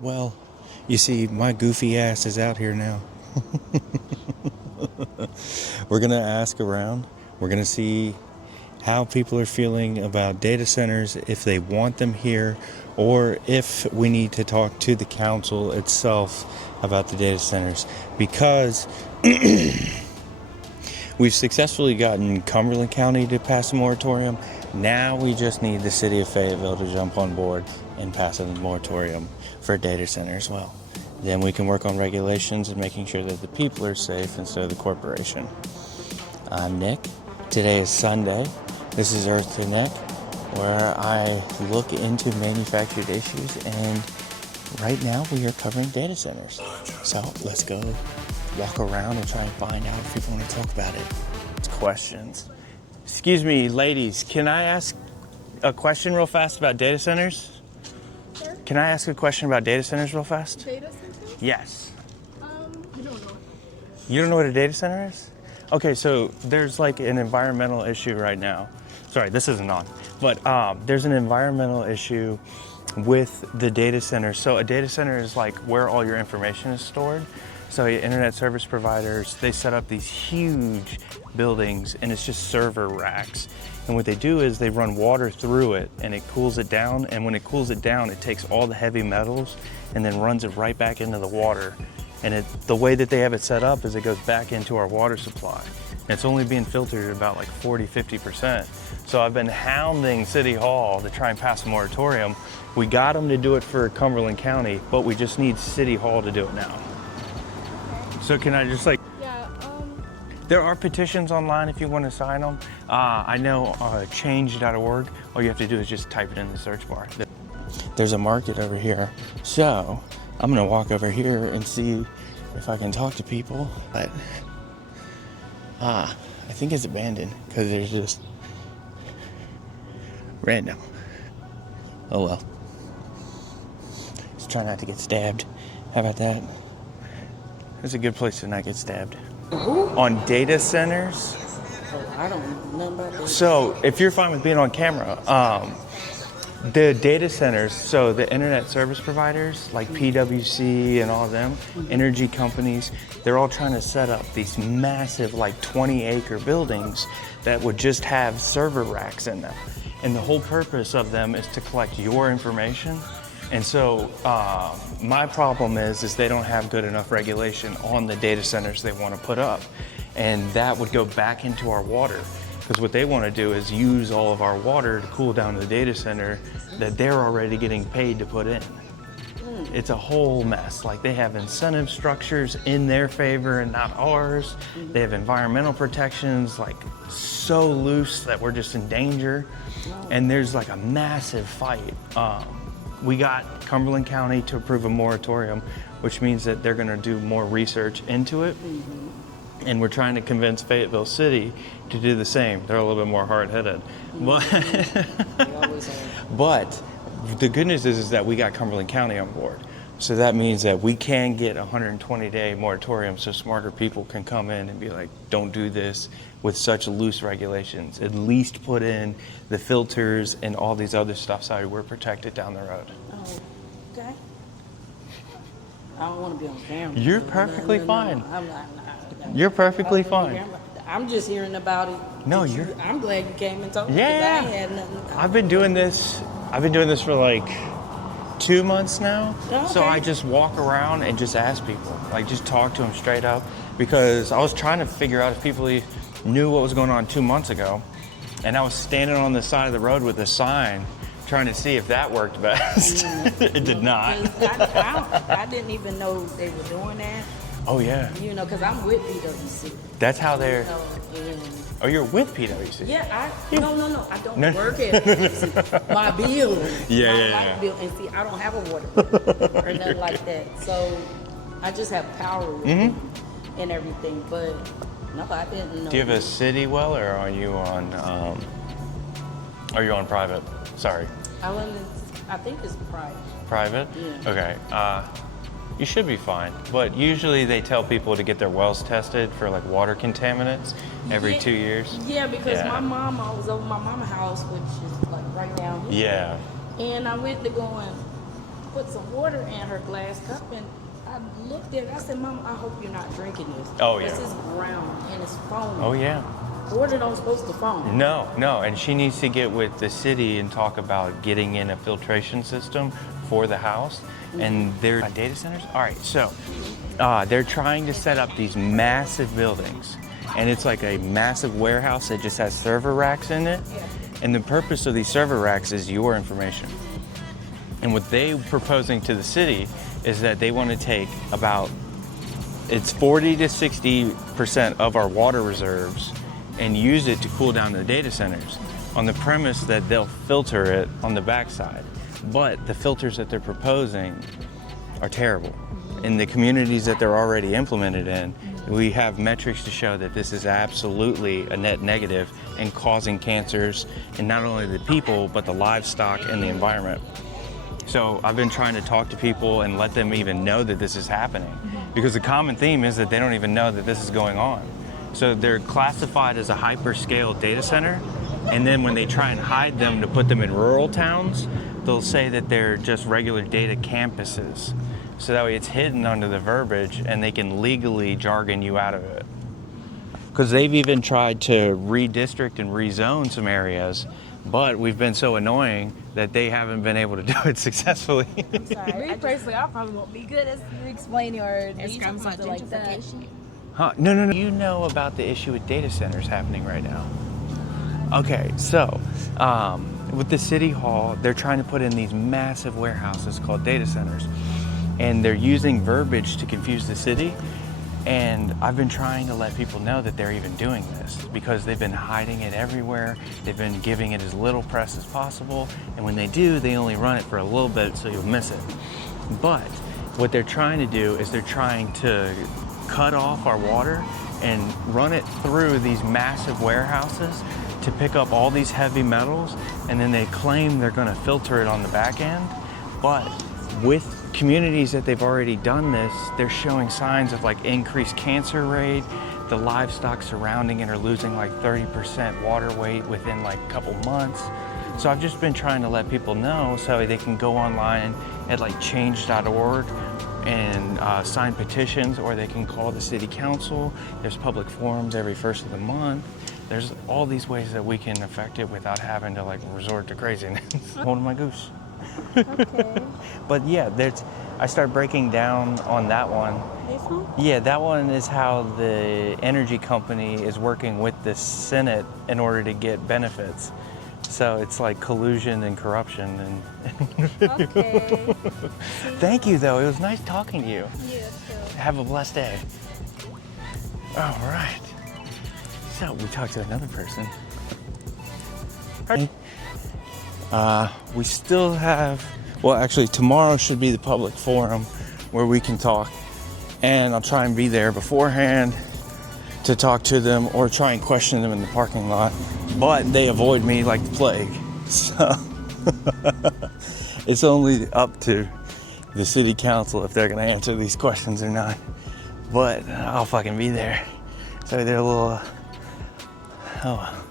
Well, you see, my goofy ass is out here now. We're going to ask around. We're going to see how people are feeling about data centers, if they want them here, or if we need to talk to the council itself about the data centers. Because we've successfully gotten Cumberland County to pass a moratorium. Now we just need the city of Fayetteville to jump on board and pass a moratorium for data centers. Well, then we can work on regulations and making sure that the people are safe instead of the corporation. I'm Nick. Today is Sunday. This is Earth to Net, where I look into manufactured issues, and right now we are covering data centers. So let's go walk around and try and find out if people want to talk about it. It's questions. Excuse me, ladies, can I ask a question real fast about data centers? Sure. Can I ask a question about data centers real fast? Data centers? Yes. You don't know. You don't know what a data center is? Okay, so there's like an environmental issue right now. Sorry, this isn't on. But there's an environmental issue with the data center. So a data center is like where all your information is stored. So internet service providers, they set up these huge buildings, and it's just server racks. And what they do is they run water through it and it cools it down. And when it cools it down, it takes all the heavy metals and then runs it right back into the water. And the way that they have it set up is it goes back into our water supply. And it's only being filtered at about like 40–50%. So I've been hounding City Hall to try and pass a moratorium. We got them to do it for Cumberland County, but we just need City Hall to do it now. So can I just Yeah, there are petitions online if you want to sign them. I know change.org, all you have to do is just type it in the search bar. There's a market over here. So I'm gonna walk over here and see if I can talk to people. But I think it's abandoned because there's just random. Oh well. Just try not to get stabbed. How about that? It's a good place to not get stabbed. Who? On data centers. Oh, I don't know about that. So if you're fine with being on camera, the data centers, so the internet service providers like PwC and all of them, energy companies, they're all trying to set up these massive like 20-acre buildings that would just have server racks in them. And the whole purpose of them is to collect your information. And so my problem is they don't have good enough regulation on the data centers they want to put up. And that would go back into our water. Because what they want to do is use all of our water to cool down the data center that they're already getting paid to put in. It's a whole mess. Like they have incentive structures in their favor and not ours. They have environmental protections like so loose that we're just in danger. And there's like a massive fight. We got Cumberland County to approve a moratorium, which means that they're gonna do more research into it. And we're trying to convince Fayetteville City to do the same. They're a little bit more hard-headed. But the good news is that we got Cumberland County on board. So that means that we can get a 120-day moratorium so smarter people can come in and be like, don't do this with such loose regulations. At least put in the filters and all these other stuff so we're protected down the road. Oh, okay. I don't want to be on camera. You're perfectly fine. I'm not. You're perfectly fine. I'm just hearing about it. No, I'm glad you came and told me. Yeah. I ain't had nothing. I've been doing this for like 2 months now. Okay. So I just walk around and just ask people, like just talk to them straight up, because I was trying to figure out if people knew what was going on 2 months ago. And I was standing on the side of the road with a sign trying to see if that worked best. It did not. I didn't even know they were doing that. Oh yeah. You know, because I'm with PwC. That's how they're. You know, and Oh, you're with PwC? yeah, no. I don't work at PwC. My bill. Yeah, my yeah, light yeah. bill. And see, I don't have a water bill or nothing like that. So I just have power and everything. But no, I didn't know. Do you have a city well, or are you on private? Sorry. I think it's private. Private? Yeah. Okay. You should be fine. But usually they tell people to get their wells tested for like water contaminants every 2 years. Yeah, because Yeah. my mom, I was over my mama's house, which is like right down here. Yeah. And I went to going, put some water in her glass cup, and I looked at it. I said, Mama, I hope you're not drinking this. Oh, yeah. This is brown and it's foaming. Oh, yeah. Water don't supposed to foam. No, and she needs to get with the city and talk about getting in a filtration system for the house. And they're data centers. All right, so they're trying to set up these massive buildings, and it's like a massive warehouse that just has server racks in it. Yeah. And the purpose of these server racks is your information. And what they're proposing to the city is that they want to take about, it's 40 to 60% of our water reserves and use it to cool down the data centers on the premise that they'll filter it on the backside. But the filters that they're proposing are terrible. In the communities that they're already implemented in, we have metrics to show that this is absolutely a net negative and causing cancers in not only the people, but the livestock and the environment. So I've been trying to talk to people and let them even know that this is happening, because the common theme is that they don't even know that this is going on. So they're classified as a hyperscale data center, and then when they try and hide them to put them in rural towns, they'll say that they're just regular data campuses. So that way it's hidden under the verbiage and they can legally jargon you out of it. Because they've even tried to redistrict and rezone some areas, but we've been so annoying that they haven't been able to do it successfully. I'm sorry. Me personally, I probably won't be good at explaining or describing something like that. Huh? No. You know about the issue with data centers happening right now. Okay, so with the city hall, they're trying to put in these massive warehouses called data centers. And they're using verbiage to confuse the city. And I've been trying to let people know that they're even doing this, because they've been hiding it everywhere. They've been giving it as little press as possible. And when they do, they only run it for a little bit so you'll miss it. But what they're trying to do is they're trying to cut off our water and run it through these massive warehouses to pick up all these heavy metals. And then they claim they're going to filter it on the back end. But with communities that they've already done this, they're showing signs of like increased cancer rate. The livestock surrounding it are losing like 30% water weight within like a couple months. So I've just been trying to let people know so they can go online at like change.org and sign petitions, or they can call the city council. There's public forums every first of the month. There's all these ways that we can affect it without having to like resort to craziness. Holding my goose. Okay. But yeah, I start breaking down on that one. This one? Yeah, that one is how the energy company is working with the Senate in order to get benefits. So it's like collusion and corruption. And Okay. Thank you, though. It was nice talking to you. Yeah, so. Have a blessed day. All right. So we talked to another person. We still have, well, actually tomorrow should be the public forum where we can talk, and I'll try and be there beforehand to talk to them or try and question them in the parking lot, but they avoid me like the plague. So it's only up to the city council if they're gonna answer these questions or not, but I'll fucking be there. So they're a little, oh.